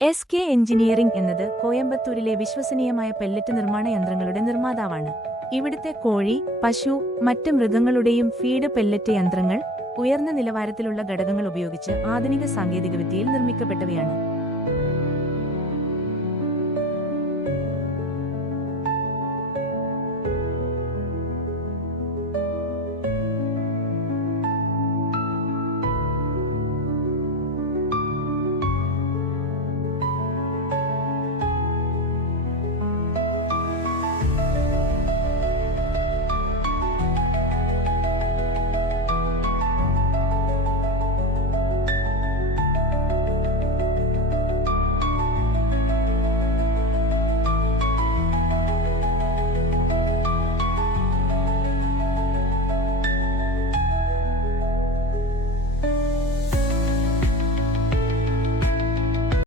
എസ്.കെ engineering എന്നത് കോയമ്പത്തൂരിലെ വിശ്വസനീയമായ pellet നിർമ്മാണ യന്ത്രങ്ങളുടെ നിർമ്മാതാവാണ്. ഇവിടുത്തെ കോഴി, പശു, മറ്റ് മൃഗങ്ങളുടെയും ഫീഡ് പെല്ലറ്റ് യന്ത്രങ്ങൾ ഉയർന്ന നിലവാരത്തിലുള്ള ഘടകങ്ങൾ ഉപയോഗിച്ച് ആധുനിക സാങ്കേതികവിദ്യയിൽ നിർമ്മിക്കപ്പെട്ടവയാണ്.